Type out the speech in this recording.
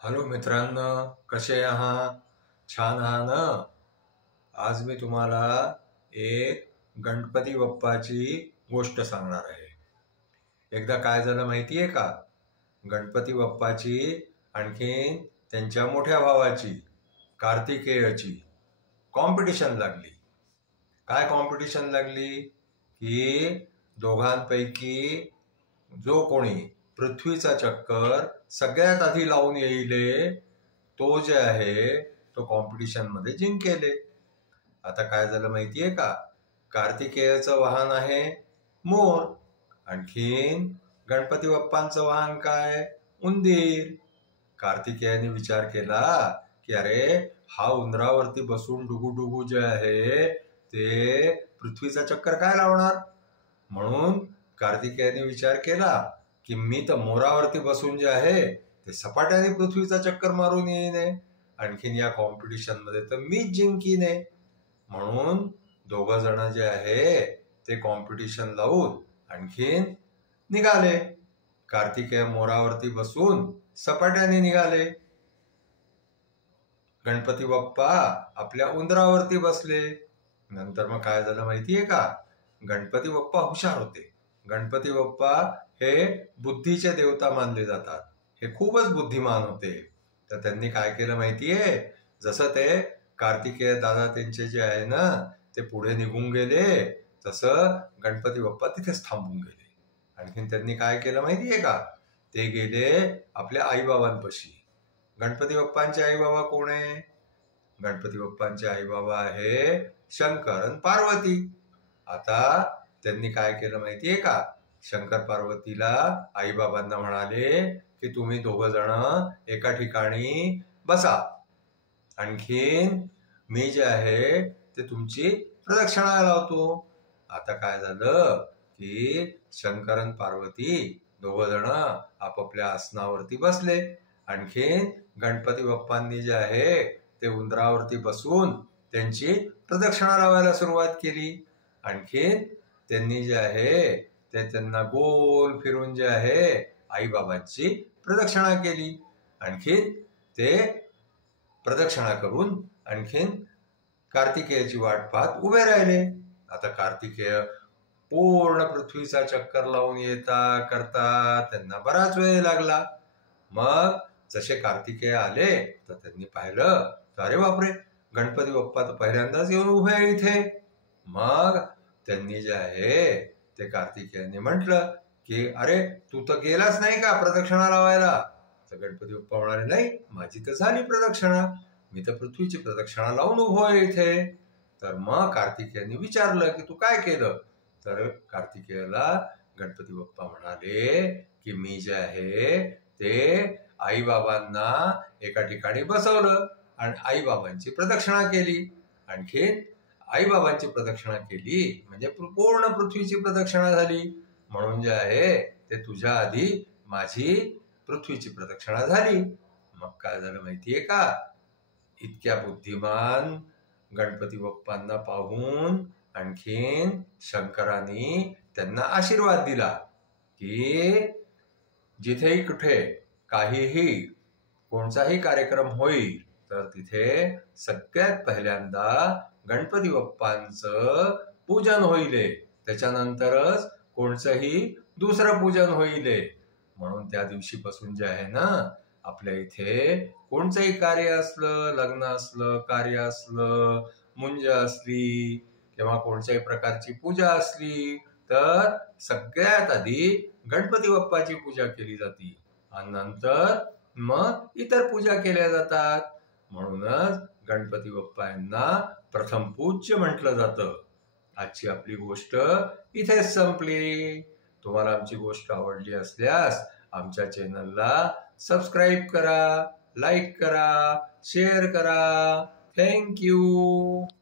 Hello मित्रांनो, कसे आहात? छान आहात ना? आज मी तुम्हाला एक गणपती बाप्पाची गोष्ट सांगणार आहे. एकदा काय झालं माहितीये का? गणपती बाप्पाची आणखीन त्यांच्या मोठ्या भावाची कार्तिकेयची कॉम्पिटिशन लागली. काय कॉम्पिटिशन लागली? की दोघांपैकी जो कोणी पृथ्वीचा चक्कर सगळ्यात आधी लावून येईल तो जे आहे तो कॉम्पिटिशन मध्ये जिंकेले. आता काय झालं माहितीये का? कार्तिकेयचं वाहन आहे मोर, आणखीन गणपती बाप्पांचं वाहन काय? उंदीर. कार्तिकेयाने विचार केला की अरे, हा उंदरावरती बसून डुगू जे आहे ते पृथ्वीचा चक्कर काय लावणार? म्हणून कार्तिकेयाने विचार केला की मी तर मोरावरती बसून जे आहे ते सपाट्याने पृथ्वीचा चक्कर मारून येईन, आणखीन या कॉम्पिटिशन मध्ये तर मीच जिंकीने. म्हणून दोघ जण जे आहे ते कॉम्पिटिशन लावून आणखीन निघाले. कार्तिकेय मोरावरती बसून सपाट्याने निघाले. गणपती बाप्पा आपल्या उंदरावरती बसले. नंतर मग काय झालं माहितीये का? गणपती बाप्पा हुशार होते. गणपती बाप्पा हे बुद्धीचे देवता मानले जातात. हे खूपच बुद्धिमान होते. तर त्यांनी काय केलं माहितीये? जसं ते कार्तिकेय दादा त्यांचे जे आहे ना ते पुढे निघून गेले, तसं गणपती बाप्पा तिथेच थांबून गेले. आणखीन त्यांनी काय केलं माहितीये का? ते गेले आपल्या आईबाबांपाशी. गणपती बाप्पांचे आई बाबा कोण आहे? गणपती बाप्पांचे आई बाबा आहे शंकर आणि पार्वती. आता त्यांनी काय केलं माहितीये का? शंकर पार्वतीला आई बाबांना म्हणाले की तुम्ही दोघ जण एका ठिकाणी बसा, आणखीन मी जे आहे ते तुमची प्रदक्षिणा लावतो. आता काय झालं की शंकर आणि पार्वती दोघ जण आपापल्या आसनावरती बसले. आणखीन गणपती बाप्पांनी जे आहे ते उंदरावरती बसून त्यांची प्रदक्षिणा लावायला सुरुवात केली. आणखीन त्यांनी जे आहे ते त्यांना गोल फिरून जे आहे आईबाबांची प्रदक्षिणा केली. आणखीन ते प्रदक्षिणा करून आणखीन कार्तिकेयची वाट पाहत उभे राहिले. आता कार्तिकेय पूर्ण पृथ्वीचा चक्कर लावून येता करता त्यांना बराच वेळ लागला. मग जसे कार्तिकेय आले तर त्यांनी पाहिलं तर अरे बापरे, गणपती बाप्पा तर पहिल्यांदाच येऊन उभे आहे इथे. मग त्यांनी जे आहे ते कार्तिकेयाने म्हटलं की अरे, तू तर गेलाच नाही का प्रदक्षिणा लावायला? तर गणपती बाप्पा म्हणाले, नाही, माझी तर झाली प्रदक्षिणा, मी तर पृथ्वीची प्रदक्षिणा लावून उभो आहे इथे. तर मग कार्तिकेयाने विचारलं की तू काय केलं? तर कार्तिकेयाला गणपती बाप्पा म्हणाले की मी जे आहे ते आईबाबांना एका ठिकाणी बसवलं आणि आईबाबांची प्रदक्षिणा केली. आणखीन आईबाबांची प्रदक्षिणा केली म्हणजे पूर्ण पृथ्वीची प्रदक्षिणा झाली. म्हणून जे आहे ते तुझ्या आधी माझी पृथ्वीची प्रदक्षिणा झाली. मग काय झालं माहितीये का? इतक्या बुद्धिमान गणपती बाप्पांना पाहून आणखीन शंकरांनी त्यांना आशीर्वाद दिला की जिथेही कुठे काहीही कोणताही कार्यक्रम होईल तर तिथे सगळ्यात पहिल्यांदा गणपती बाप्पांचं पूजन होईल, त्याच्यानंतरच कोणचंही दुसरं पूजन होईल. म्हणून त्या दिवशीपासून जे आहे ना आपल्या इथे कोणचंही कार्य असलं, लग्न असलं, कार्य असलं, मुंज असली किंवा कोणत्याही प्रकारची पूजा असली तर सगळ्यात आधी गणपती बाप्पाची पूजा केली जाते आणि नंतर मग इतर पूजा केल्या जातात. म्हणूनच गणपती बाप्पा यांना प्रथम पूज्य म्हटलं जातं. आजची आपली गोष्ट इथेच संपली. तुम्हाला आमची गोष्ट आवडली असल्यास आमच्या चॅनलला सबस्क्राईब करा, लाईक करा, शेअर करा. थँक्यू.